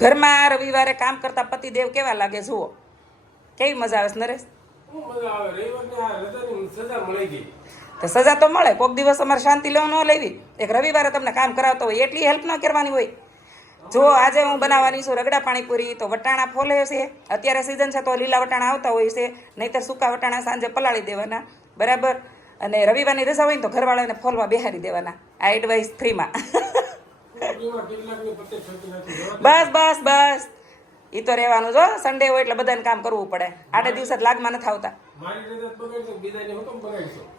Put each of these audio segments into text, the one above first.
ઘરમાં રવિવારે કામ કરતા પતિદેવ કેવા લાગે જુઓ? કેવી મજા આવે છે નરેશ? તો સજા તો મળે કોઈક દિવસ અમારે શાંતિ લેવા ન લેવી. એક રવિવારે તમને કામ કરાવતો હોય એટલી હેલ્પ ન કરવાની હોય. જો આજે હું બનાવવાની છું રગડા પાણીપુરી તો વટાણા ફોલે છે. અત્યારે સિઝન છે તો લીલા વટાણા આવતા હોય છે નહીંતર સૂકા વટાણા સાંજે પલાળી દેવાના. બરાબર? અને રવિવારની રજા હોય ને તો ઘરવાળાને ફોલમાં બેહારી દેવાના. આ એડવાઇસ ફ્રીમાં બસ બસ બસ. એ તો રહેવાનું જો સન્ડે હોય એટલે બધાને કામ કરવું પડે. આટલા દિવસે જ લાગમાં નથી આવતા.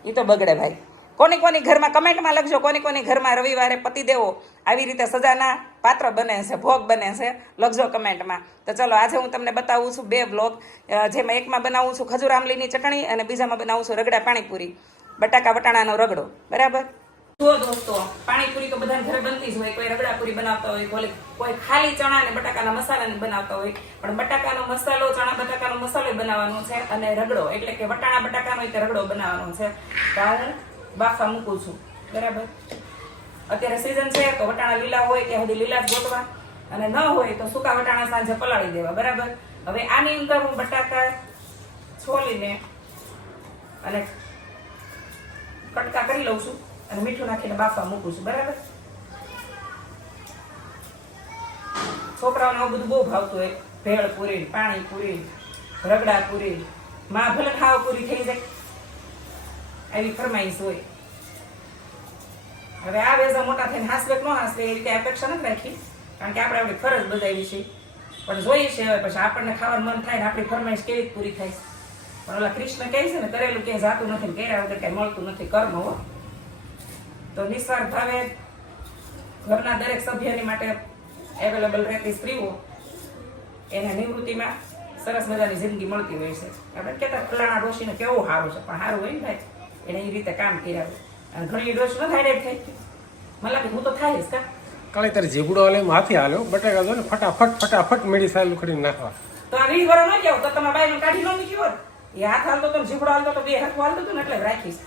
એ તો બગડે ભાઈ. કોની કોની ઘરમાં કમેન્ટમાં લખજો કોની કોની ઘરમાં રવિવારે પતિ દેવો. આવી રીતે સજાના પાત્ર બને છે ભોગ બને છે. લખજો કમેન્ટમાં. તો ચલો આજે હું તમને બતાવું છું બે બ્લોગ જેમાં એકમાં બનાવું છું ખજૂર આમલીની ચટણી અને બીજામાં બનાવું છું રગડા પાણીપુરી. બટાકા વટાણાનો રગડો. બરાબર? જુઓ દોસ્તો પાણીપુરી તો બધાને ઘરે બનતી જ હોય, કોઈ રગડાપુરી બનાવતા હોય કોઈ કોઈ ખાલી ચણા ને બટાકાના મસાલાની બનાવતા હોય, પણ બટાકાનો મસાલો, ચણા બટાકાનો મસાલો બનાવવાનો છે અને રગડો, એટલે કે વટાણા બટાકાનો રીતે રગડો બનાવવાનો છે. કારણ બાફા મૂકું છું. બરાબર? અત્યારે સિઝન છે, તો વટાણા લીલા હોય ત્યાં સુધી લીલા જ ગોતવા. અને ન હોય તો સૂકા વટાણા સાંજે પલાળી દેવા. બરાબર? હવે આની અંદર હું બટાકા છોલીને અને કટકા કરી લઉં છું. અને મીઠું નાખીને બાફવા મૂકું છું બરાબર છોકરાઓને આવું બધું બહુ ભાવતું હોય. ભેળ પૂરી પાણી પૂરી રગડા પૂરી માં ભલે ખાવા પૂરી થઈ જાય. આવી ફરમાઈશ હોય. હવે આ વેઝા મોટા થઈને હાસવે ન હાસવે, એ રીતે અપેક્ષા નથી રાખી. કારણ કે આપણે આપણી ફરજ બજાવી છે. પણ જોઈએ છે હવે, પછી આપણને ખાવાનું મન થાય ને આપણી ફરમાઈશ કેવી પૂરી થાય. પણ ઓલા કૃષ્ણ કહે છે ને, કરેલું ક્યાંય જાતું નથી કર્યા વગર કાંઈ મળતું નથી, કર્મ હો. તો નિસ્વાર્થ ભાવે ઘરના દરેક સભ્યની માટે અવેલેબલ રહેતી સ્ત્રીઓ એને નિવૃત્તિમાં સરસ મજાની જિંદગી મળતી હોય છે. આપણે કહેતા ફલાણા ડોશીને કેવું સારું છે પણ સારું હોય ને ભાઈ? એને એ રીતે કામ કર્યા હોય. અને ઘણી ડોશ ન થાય થઈ મને લાગે હું તો થાય જ કા? કાલે તારે જીબડો હાલે માથી હાલ્યો. બટાકા જો ને ફટાફટ ફટાફટ મેળી સાયલું ખડીને નાખવા. તો આ રી વરો ન જાવ તો તમે બાઈ કાઢી ન મૂકી હોત. એ હાથ હાલતો તો ઝીપડો હાલતો તો બે હાથ હાલતો તો ને એટલે રાખીશ.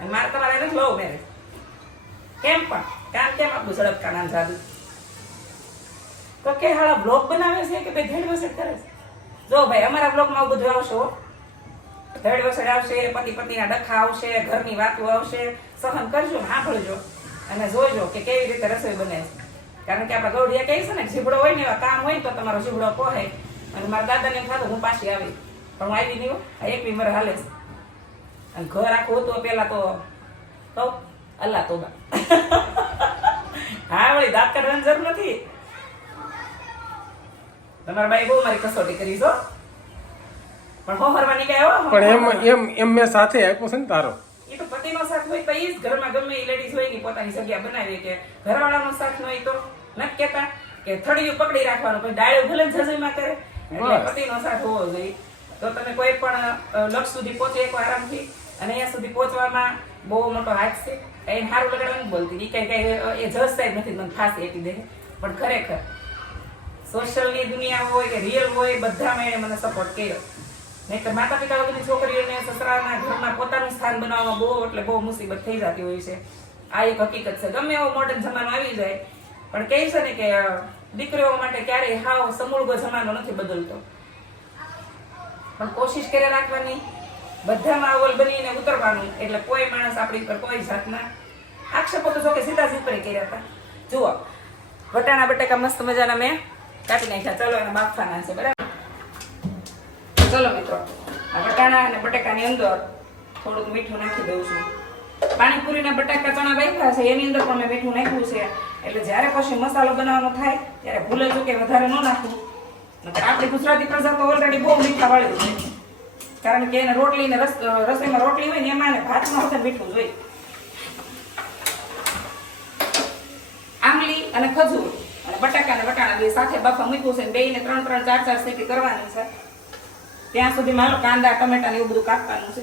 અને મારે તમારે નથી બહુ મેરેજ કેમ પણ? કામ કેમ આપણું ઝડપ કાના જાદુ. તો કે હાળા બ્લોગ બનાવે છે કે ભાઈ ધેડ વસેટ કરે છે? જો ભાઈ, અમારા બ્લોગમાં આવું બધું આવશો ધેડ વસેટ આવશે, પતિ પતિના ડખા આવશે, ઘરની વાતો આવશે. સહન કરજો, સાંભળજો અને જોજો કે કેવી રીતે રસોઈ બને છે. કારણ કે આપણા ગૌડિયા કહે છે ને જીબડો હોય ને એવા કામ હોય તો તમારો જીબડો પોહે અને મારા દાદાને થતું, હું પાછી આવી. પણ હું આવી નહીં એક બી મારે હાલે છે. અને ઘર આખું હતું પેલા તો. તો અલ્લા તો હા વળી દાંત કાઢવાની જરૂર નથી. તમારા ભાઈ બહુ મારી કસોટી કરી છો પણ હો ફરવાની ગયા હો પણ એમ એમ એમ મેં સાથે આપ્યો છે ને તારો. એ તો પતિનો સાથ હોય તો એ જ ઘરમાં ગમે એ લેડીઝ હોય કે પોતાની જગ્યા બનાવી કે ઘરવાળાનો સાથ ન હોય તો નથી કહેતા કે થડિયું પકડી રાખવાનું પછી ડાળ્યો ભલે જજમાં કરે. એટલે. પતિનો સાથ હોવો જોઈએ. તો તમે કોઈ પણ લક્ષ સુધી પહોંચે, એક આરામથી. અને અહીંયા સુધી પહોંચવામાં બહુ મોટો હાથ છે. એ સારું લગાડવાનું બોલતી એ કઈ કઈ એ જજ સાહેબ નથી, મને ફાંસી આપી દે પણ ખરેખર, સોશિયલની દુનિયા હોય કે રિયલ હોય, બધામાં એણે મને સપોર્ટ કર્યો. નહીં તો માતા પિતા વગરની છોકરીઓને સસરાના ઘરમાં પોતાનું સ્થાન બનાવવામાં બહુ, એટલે બહુ મુસીબત થઈ જતી હોય છે. આ એક હકીકત છે. ગમે એવો મોડર્ન જમાનો આવી જાય, પણ કહે છે ને કે દીકરીઓ માટે ક્યારેય હાવ સમૂળગો જમાનો નથી બદલતો. પણ કોશિશ કરે રાખવાની. બધામાં અવલ બનીને ઉતરવાનું. એટલે કોઈ માણસ આપણી પર કોઈ જાતના આક્ષેપો તો જોકે સીધા સીધ ઉપર કર્યા હતા. જુઓ, વટાણા, બટાકા મસ્ત મજાના મેં કાપી નાખ્યા. ચલો, એના બાફવાના છે, બરાબર? ચલો મિત્રો, આ વટાણા અને બટાકાની અંદર થોડુંક મીઠું નાખી દઉં છું. પાણીપુરીના બટાકા ચણા બાફ્યા છે, એની અંદર પણ મેં મીઠું નાખ્યું છે. એટલે જ્યારે પછી મસાલો બનાવવાનો થાય, ત્યારે ભૂલે જો કે વધારે ન નાખવું આપણી ગુજરાતી પ્રજા ઓલરેડી બહુ મીઠા વાળી છે. કારણ કે એને રોટલી ને રસોઈમાં રોટલી હોય ને એમાં એને ભાતમાં વખત મીઠું જોઈએ. આમલી અને ખજૂર અને બટાકા ને વટાણા બે સાથે બાફા મૂક્યું છે બે ને ત્રણ ત્રણ, ચાર ચાર સીટી કરવાની છે. ત્યાં સુધી મારો કાંદા, ટમેટા ને એવું બધું કાપવાનું છે.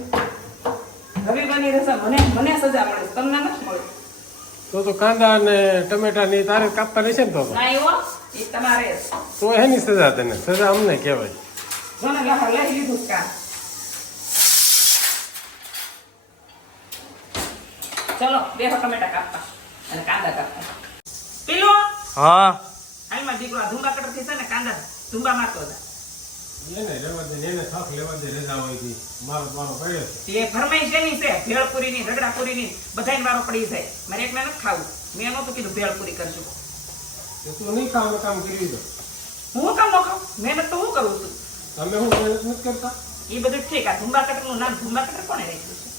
રવિવારની રસમ મને મને સજા મળે તમને નથી મળે તો તો કાંદા ને ટમેટા ની તારે કાપતા રહેશે ને તો તો. એની સજા તને સજા અમને કહેવાય. ચલો બે ટમેટા કાપતા અને કાંદા કાપતા પેલો? હા. હાલમાં દીકરો ધુંબા કટર કટરથી છે ને કાંદા ધુંબા મારતો હતા એને દે ને એને થાક લેવા દે રજા હોય તી. મારો મારો પડ્યો છે. ફરમાઈ શેની છે ભેળપુરીની રગડાપુરીની બધાને વારો પડી જાય. મારે એકને નથી ખાવું. મેં નહોતું કીધું ભેળપુરી કરજો. તો તું નહીં ખાવાનું કામ કરી દો. હું કામ ન ખાઉં? મહેનત તો હું કરું છું. તમે હું મહેનત નથી કરતા? એ બધું ઠીક. આ ધુંબા કટરનું નામ ધુંબા કટર કોણે રાખ્યું છે?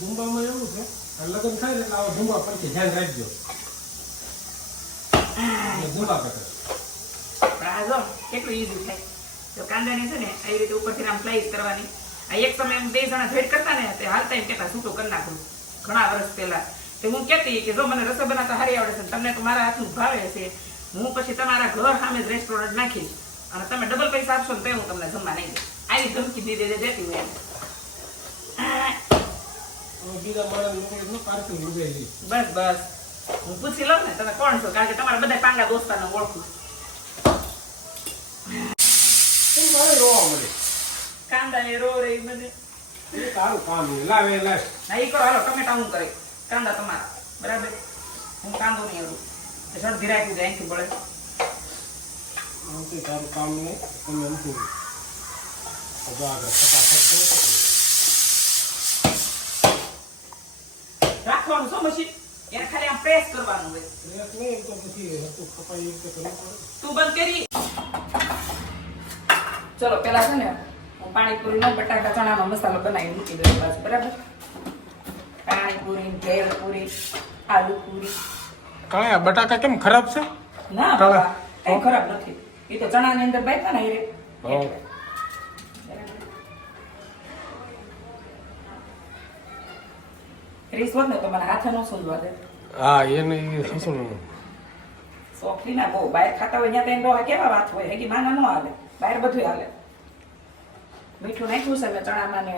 ધુંબામાં એવું છે. લગ્ન થાય એટલે આવા ધુંબા પરથી ધ્યાન રાખજો. ધુંબા કરે આ જો કેટલું ઈઝી થાય. તો કાંદાની છે ને આવી રીતે ઉપરથી આમ સ્લાઈસ કરવાની. આ એક સમય બે જણા ભેટ કરતા ને તે હાલતા એમ કહેતા છૂટું કરી નાખું. ઘણા વર્ષ પહેલા. તો હું કહેતી કે જો મને રસોઈ બનાવતા હારી આવડે છે તમને તો મારા હાથનું ભાવે છે. હું પછી તમારા ઘર સામે જ રેસ્ટોરન્ટ નાખીશ અને તમે ડબલ પૈસા આપશો ને તો હું તમને જમવા નહીં દઉં. આવી ધમકી દીધી દે દેતી હું એમ આ, હવે બીજા માણસ લોકો પાર્કિંગ લીધેલી બસ બસ. હું પૂછી લઉં ને તમે કોણ છો? કારણ કે તમારા બધા પાંગા દોસ્તાને ઓળખું કેમ રોવા મળે કાંદા એ રો રે મને એ તારું કામ નહીં લાવે લાવ. ના ઈ કરો હાલો ટમેટા હું કરે? કાંદા તમારા. બરાબર? હું કાંદો નહીં હરું. સળધી રાખી જાય બળે આમ તારું કામ નહીં તમે નથી. તો જો આગળ રાખવાનું શું મશીન? એને ખાલી આમ પ્રેસ કરવાનું હોય. નહીં તો પછી હતું કપાઈ તું બંધ કરી. ચલો પેલા છે ને હું પાણીપુરીનો બટાકા ચણાનો મસાલો બનાવી મૂકી દઉં બસ બરાબર? પાણીપુરી ભેળપુરી આલુપુરી. પૂરી કાળા બટાકા કેમ ખરાબ છે? ના કાળા. કઈ ખરાબ નથી. એ તો ચણાની અંદર બાફ્યા ને રે. રીસ હોત ને તો મને હાથે નો સુંદવા દે. હા એને ઈ સોફલી ના બહુ. બહાર ખાતા હોય ત્યાં તો એમ કેવા વાત હોય? હેગી માના ન હાલે. બહાર બધું હાલે. મીઠું નાખ્યું છે મેં ચણામાં ને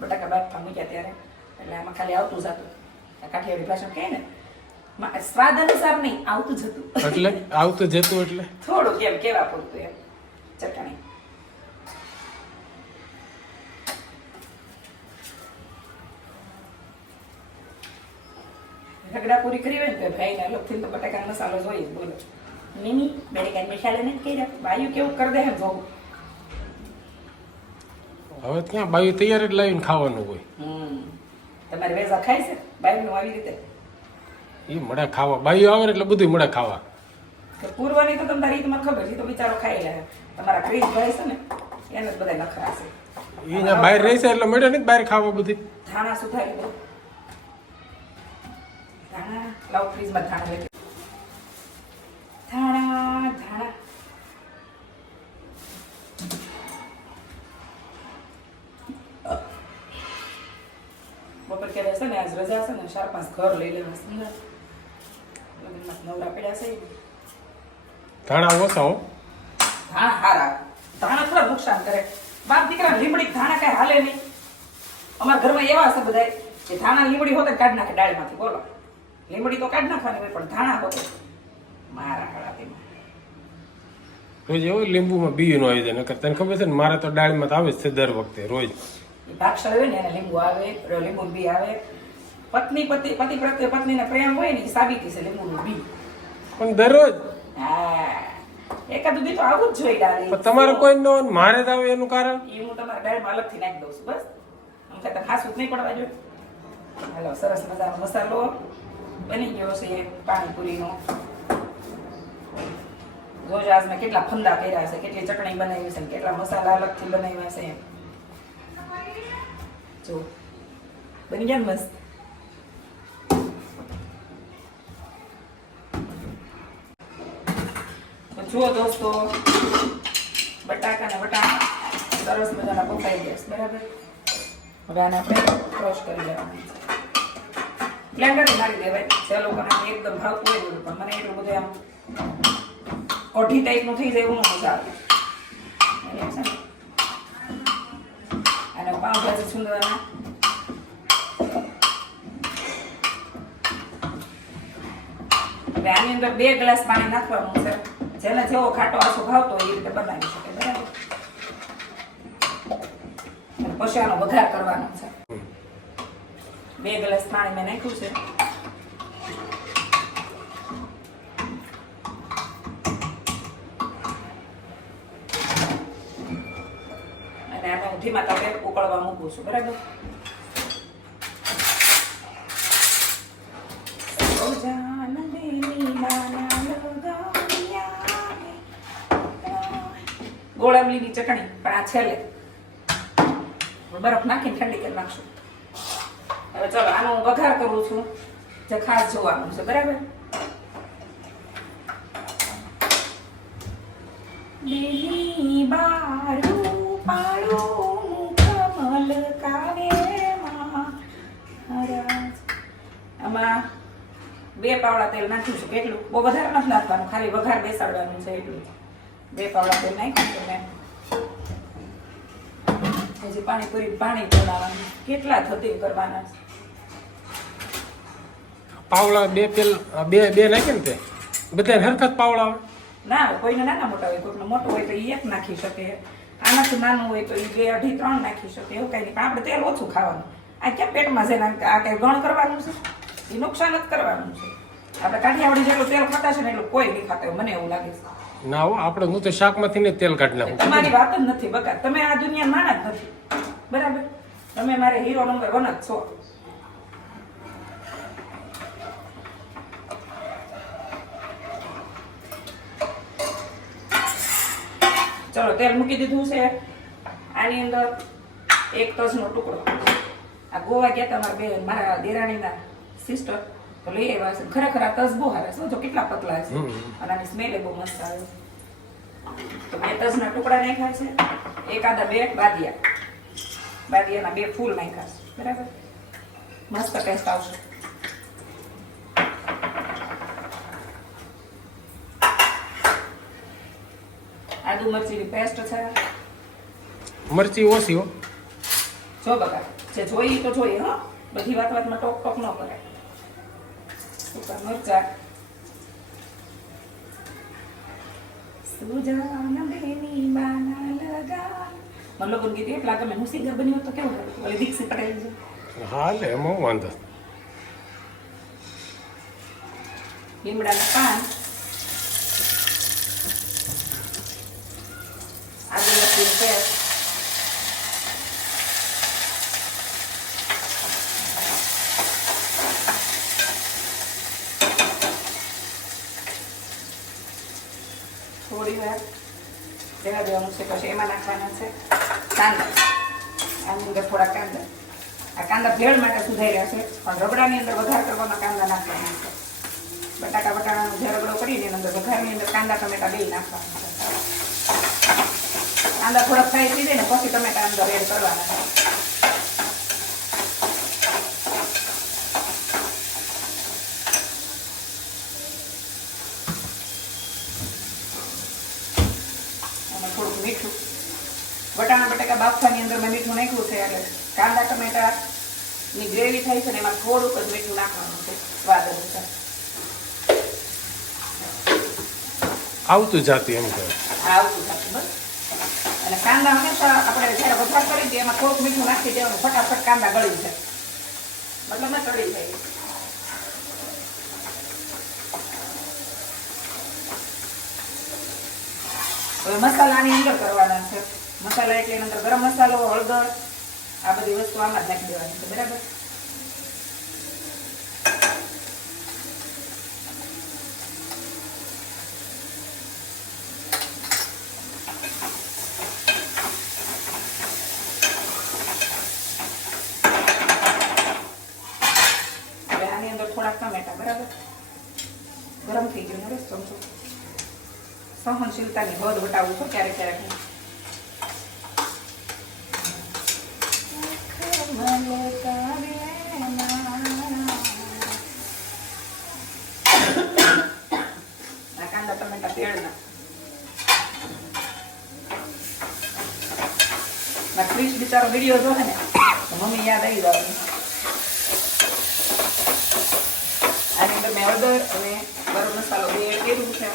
બટાકા બાફા મૂક્યા ત્યારે. એટલે આમાં ખાલી આવતું જતું કાઠિયાવાડી ભાષા કહે ને સ્વાદ અનુસાર નહીં આવતું જતું એટલે? આવતું જતું એટલે? થોડું કેમ કેવા પૂરતું એમ. ચટણી. રગડા પૂરી કરી હોય ને તો ભાઈ ને તો બટાકા મસાલો જોઈએ બોલો નીની બટાકા મસાલા નથી કર્યા. બાયું કેવું કરી દે હે હવે ક્યાં બાયું તૈયાર જ લાવીને ખાવાનું હોય. હમ. તમારે વેઝા ખાય છે? બાયું આવી રીતે? એ મળે ખાવા. બાયું આવે એટલે બધું મળે ખાવા. પૂરવાની તો તમને રીતમાં ખબર છે. તો બિચારો ખાઈ લે. તમારા ક્રીજ ભાઈ છે ને એને જ બધા નખરા છે. એ ત્યાં બહાર રહેશે એટલે મળે ને બહાર ખાવા બધી. થાણા સુધારી દો ધાણા. લાવ ફ્રીજમાં ધાણા લઈ ધાણા ધાણા. બપોર ક્યારે છે ને? આજ રજા છે ને? ચાર પાંચ ઘર લઈ લેવા સુંદર લગ્નમાં નવરા પડ્યા છે. ધાણા ઓછા હો ધાણા હારા. ધાણા થોડા નુકસાન કરે. બાપ દીકરા લીમડી ધાણા કઈ હાલે નહીં. અમારા ઘરમાં એવા છે બધા કે ધાણા લીમડી હોતે કાઢ નાખે ડાળમાંથી. બોલો. લીમડી તો કાઢ નાખવાની હોય પણ ધાણા હોય મારા કળાતીમાં. રોજ એવો લીંબુમાં બીનું આવી જાય નકર તને ખબર છે ને મારે તો ડાળીમાં તો આવે જ છે દર વખતે રોજ. એ હોય ને એને લીંબુ આવે લીંબુ બી આવે. પત્ની પતિ પતિ પ્રત્યે પત્નીને પ્રેમ હોય ને એ સાબિતી છે લીંબુનું બી. પણ દરરોજ? હા. એકાદ બી તો આવું જ જોઈએ ડાળી. પણ તમારે કોઈ ન મારે જ આવે એનું કારણ? એ હું તમારા ડાળમાં અલગથી નાખી દઉં છું બસ. આમ કહેતા ખાસું જ નહીં પડવા જોઈએ. હાલો સરસ મજાનો મસાલો. બની ગયો છે પાણીપુરીનો. જોજો કેટલા ફંદા કર્યા છે, કેટલી ચટણી બનાવી છે, કેટલા મસાલા અલગથી બનાવ્યા છે. જો, બની ગયા મસ્ત જુઓ દોસ્તો બટાકા ને બટાકા સરસ મજાના પકાઈ ગયા બરાબર? હવે આને આપણે ક્રોશ કરી લેવાના છે. બ્લેન્ડર મારી દેવાય જે લોકોને એકદમ ભાવતું હોય પણ મને એટલું બધું આમ કોઠી ટાઈપનું થઈ જાય એવું મજા આવે. અને પાઉંભાજી સુંદરના. હવે આની અંદર બે ગ્લાસ પાણી નાખવાનું છે. જેને જેવો ખાટો આસો ભાવતો હોય એ રીતે બનાવી શકે, બરાબર? અને પછી આનો વઘાર કરવાનો છે. બે ગ્લાસ પાણી મેં નાખ્યું છે અને આને હું ધીમા તપે ઉકળવા છું બરાબર ગોળ આંબલીની ચટણી પણ આ છેલ્લે બરફ નાખીને ઠંડી કરી નાખશું હવે ચલો આનો હું વઘાર કરું છું. જે ખાસ જોવાનું છે બરાબર? બેની બારું પાડું કમલ કાવે આમાં બે પાવડા તેલ નાખ્યું છે કેટલું? બહુ વધારે નથી નાખવાનું ખાલી વઘાર બેસાડવાનું છે એટલું બે પાવડા તેલ નાખ્યું છે મેં. હજી પાણીપુરી પાણી બનાવવાનું કેટલા થતી કરવાના છે. પાવડા બે પેલ બે બે નાખે ને તે? બધા હરખત પાવડા આવે ના કોઈને નાના મોટા હોય કોઈને મોટું હોય તો એ એક નાખી શકે. આનાથી નાનું હોય તો એ બે અઢી ત્રણ નાખી શકે. એવું કઈ નહીં પણ આપણે તેલ ઓછું ખાવાનું. આ ક્યાં પેટમાં છે આ કઈ ગણ કરવાનું છે? એ નુકસાન જ કરવાનું છે. આપણે કાઠિયાવાડી જેટલું તેલ ખાતા છે ને એટલું કોઈ નહીં ખાતા મને એવું લાગે છે. ના હો આપણે હું તો શાકમાંથી ને તેલ કાઢી નાખું. તમારી વાત જ નથી બકા તમે આ દુનિયા માણા જ નથી. બરાબર? તમે મારે હીરો નંબર વન જ છો. ચલો તેલ મૂકી દીધું છે. આની અંદર એક તજનો ટુકડો. આ ગોવા ગયા તમારા બે મારા દેરાણીના સિસ્ટર તો લઈ આવ્યા છે. ખરેખર આ તસ બહુ હારે છે જો કેટલા પતલા છે. અને આની સ્મેલ બહુ મસ્ત આવે છે. તો બે તસના ટુકડા નાખ્યા છે. એક આદા બે બાદિયા. બાદિયાના બે ફૂલ નાખ્યા છે. બરાબર? મસ્ત ટેસ્ટ આવશે. આદુ મરચીની પેસ્ટ છે. મરચી ઓછી હો. જો બકા જે જોઈ તો જોઈ હો. બધી વાત વાતમાં ટોક ટોક ન કરે. સૂકા મરચા. સુજાન બેની બાના લગા મને લોકોને ગીત એટલા ગમે હું સિંગર બની હોત તો કેવું હતું ઓલી દીક્ષિત પટેલ છે. હા લે એમાં વાંધો. લીમડાના પાન. આદુ લસણની પેસ્ટ થોડી વાર રહેવા દેવાનું છે પછી એમાં નાખવાના છે કાંદા આની અંદર થોડા કાંદા આ કાંદા ભેળ માટે સુધાર્યા છે પણ રગડાની અંદર વધારે કરવામાં કાંદા નાખવાના છે બટાકા બટાકાનો જે રગડો કરીને એની અંદર વઘારની અંદર કાંદા ટમેટા બે નાખવાના છે કાંદા થોડા ફ્રાય થઈ જાય ને પછી ટમેટા અંદર એડ કરવાના. થોડુંક મીઠું. વટાણા બટાકા બાફવાની અંદર મેં મીઠું નાખ્યું છે એટલે કાંદા ટમેટા ની ગ્રેવી થાય છે ને એમાં થોડુંક જ મીઠું નાખવાનું છે સ્વાદ અનુસાર. આવતું જાતું એમ કહે આવતું બસ અને કાંદા હંમેશા આપણે જ્યારે વઘાર કરી દઈએ એમાં થોડુંક મીઠું નાખી દેવાનું. ફટાફટ કાંદા ગળી જાય. મતલબ ના ચડી જાય. હવે મસાલા આની અંદર કરવાના છે. મસાલા એટલે એની અંદર ગરમ મસાલો, હળદર, આ બધી વસ્તુ આમાં જ નાખી દેવાની છે. બરાબર હવે આની અંદર થોડાક ટમેટા બરાબર ગરમ થઈ ગયું હવે ચમચો સહનશીલતાની હદ વટાવું છું ક્યારેક ક્યારેક કાંદા ટમેટા તેડના ક્રિશ બિચારો વીડિયો જોવે ને મમ્મી યાદ આવી જવાની આની અંદર મેં હળદર અને ગરમ મસાલો બે એડ કર્યું છે.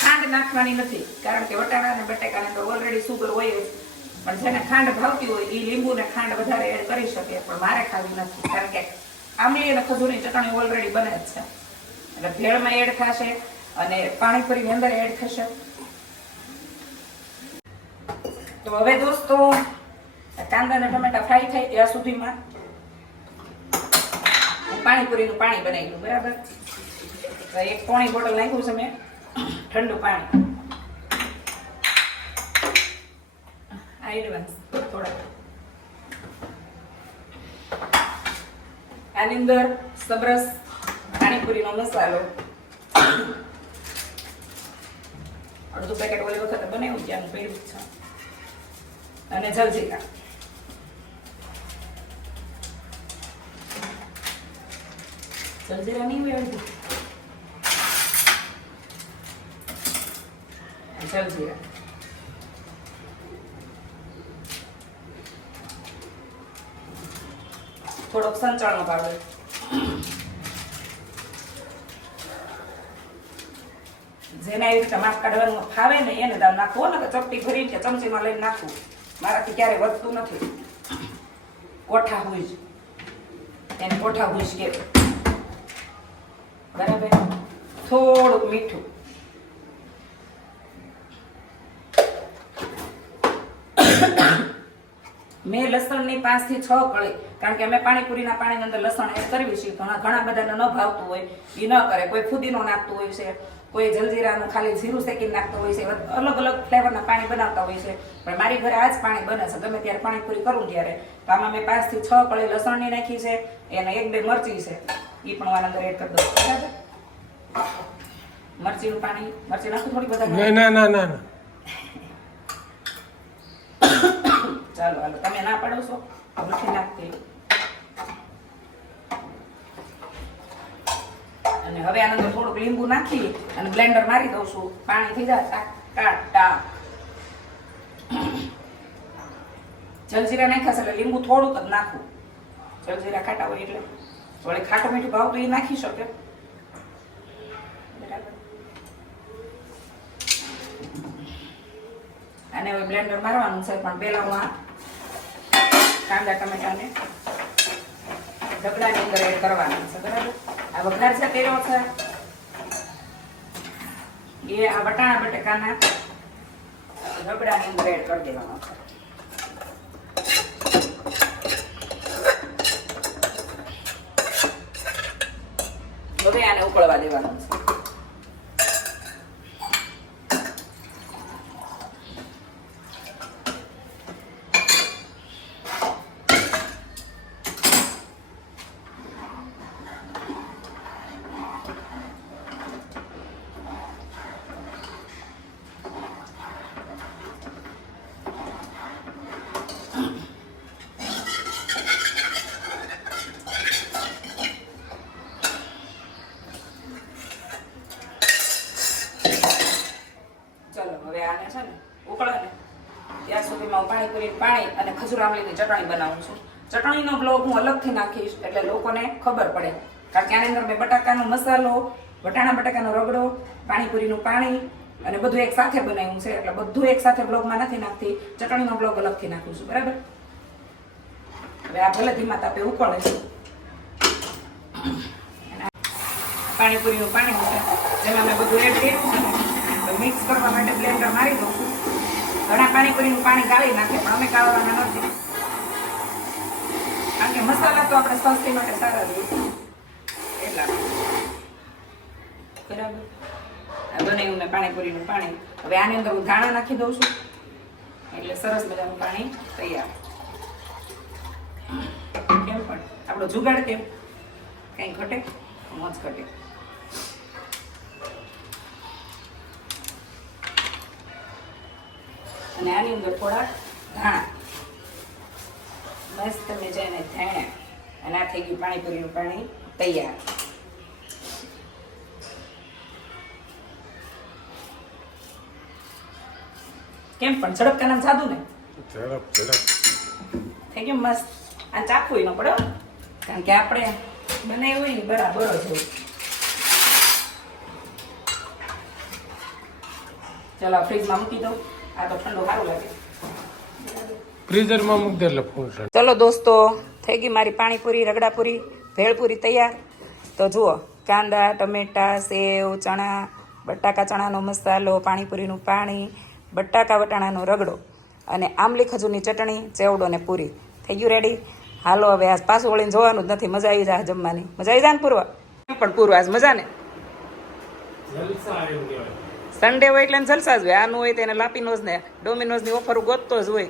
ખાંડ નાખવાની નથી, કારણ કે વટાણા અને બટાકાની અંદર ઓલરેડી સુગર હોય જ. પણ જેને ખાંડ ભાવતી હોય એ લીંબુ ને ખાંડ વધારે એડ કરી શકે, પણ મારે ખાવી નથી, કારણ કે આમલી અને ખજૂરની ચટણી ઓલરેડી બને જ છે. એટલે ભેળમાં એડ થશે અને પાણીપુરીની અંદર એડ થશે. તો હવે દોસ્તો કાંદા અને ટમેટા ફ્રાય થાય ત્યાં સુધીમાં. પાણીપુરીનું પાણી બનાવી દઉં, બરાબર? એક પોણી બોટલ નાખ્યું છે મેં. ઠંડુ પાણી. આ એડવાન્સ થોડા આની અંદર સબરસ, પાણીપુરીનો મસાલો. અડધું પેકેટ ઓલી વખતે બનાવ્યું ત્યાંનું પડ્યું છે. અને જલજીરા. જલજીરા નહીં હોય અડધું જલજીરા થોડોક સંચળનો પાવડર જેને આવી રીતે માપ કાઢવાનું ફાવે ને એને દામ નાખવો ને તો ચપટી ભરીને કે ચમચીમાં લઈને નાખવું મારાથી ક્યારે વધતું નથી. કોઠા હોય એને કોઠા હોય કે બરાબર? થોડુંક મીઠું. મેં લસણની પાંચથી છ કળી, કારણ કે અમે પાણીપુરીના પાણીની અંદર લસણ એડ કરવી છે. ઘણા ઘણા બધાને ન ભાવતું હોય, એ ન કરે. કોઈ ફુદીનો નાખતું હોય છે, કોઈ જલજીરાનું ખાલી જીરું શેકીને નાખતું હોય છે અલગ અલગ ફ્લેવરના પાણી બનાવતા હોય છે. પણ મારી ઘરે આ જ પાણી બને છે. ગમે ત્યારે પાણીપુરી કરું ત્યારે. તો આમાં મેં પાંચથી છ કળી લસણની નાખી છે એને એક બે મરચી છે. એ પણ આના અંદર એડ કરી દઉં બરાબર? મરચીનું પાણી મરચી નાખું થોડી બધા ના ના ના. ચાલો, હાલો. તમે ના પાડો છો? નથી નાખતી અને હવે આની અંદર થોડુંક લીંબુ નાખી અને બ્લેન્ડર મારી દઉં છું. પાણી થઈ જાય જલજીરા નાખ્યા છે એટલે લીંબુ થોડુંક જ નાખું. જલજીરા ખાટા હોય એટલે. વળી ખાટું મીઠું ભાવ તો એ નાખી શકે. અને હવે બ્લેન્ડર મારવાનું છે, પણ પેલા હું આ કાંદા ટમેટાને ઢગલાની અંદર એડ કરવાના છે, બરાબર? આ વઘાર છે તેનો છે, એ આ વટાણા, બટેકાના રગડાની અંદર એડ કરી દેવાનો છે હવે આને ઉકળવા દેવાનું છે ચલો હવે આને છે ને ઉકળે ને ત્યાં સુધીમાં હું પાણીપુરી પાણી અને ખજૂર આમલીની ચટણી બનાવું છું. ચટણીનો બ્લોગ હું અલગથી નાખીશ એટલે લોકોને ખબર પડે. કારણ કે આની અંદર મેં બટાકાનો મસાલો, વટાણા બટાકાનો રગડો, પાણીપુરીનું પાણી અને બધું એક સાથે બનાવ્યું છે. એટલે બધું એક સાથે બ્લોગમાં નથી નાખતી. ચટણીનો બ્લોગ અલગથી નાખું છું. બરાબર? હવે આ ભલે ધીમા તાપે ઉકળે. છે પાણીપુરીનું પાણી જેમાં મેં બધું એડ કર્યું છે. મિક્સ કરવા માટે બ્લેન્ડર મારી દઉં ઘણા પાણીપુરીનું પાણી ગાળી નાખે, પણ અમે ગાળવાના નથી. કારણ કે મસાલા તો આપણે સ્વાસ્થ્ય માટે સારા જ એટલા બરાબર. આ બનાવ્યું મેં પાણીપુરીનું પાણી. હવે આની અંદર હું ધાણા નાખી દઉં છું. એટલે સરસ મજાનું પાણી તૈયાર. કેમ પણ? આપણો જુગાડ કેમ? કંઈ ઘટે? મોજ ઘટે. અને આની અંદર થોડા ધાણા. મસ્ત મજાને ધાણા અને આ થઈ ગયું પાણીપુરીનું પાણી તૈયાર. કેમ પણ ઝડપ કાના સાદું ને? ઝડપ ઝડપ. થઈ ગયું મસ્ત. આ ચાખવું એનો પડે કારણ કે આપણે બનાવ્યું હોય ને બરાબર જ હોય. ચલો ફ્રીજમાં મૂકી દઉં. આ ચલો દોસ્તો થઈ ગઈ મારી પાણીપુરી રગડાપુરી ભેળપુરી તૈયાર. તો જુઓ કાંદા ટમેટા સેવ ચણા બટાકા ચણાનો મસાલો પાણીપુરીનું પાણી બટાકા વટાણાનો રગડો અને આંબલી ખજૂરની ચટણી ચેવડો ને પૂરી. થઈ ગયું રેડી હાલો હવે આજ પાછું વળીને જોવાનું જ નથી. મજા આવી જાય જમવાની. મજા આવી જાય ને પૂર્વ? પણ પૂર્વ મજા ને? સન્ડે હોય એટલે જલસા જ હોય. આનું હોય તેને લાપીનોઝ ને ડોમિનોઝની ઓફર ગોતતો જ હોય.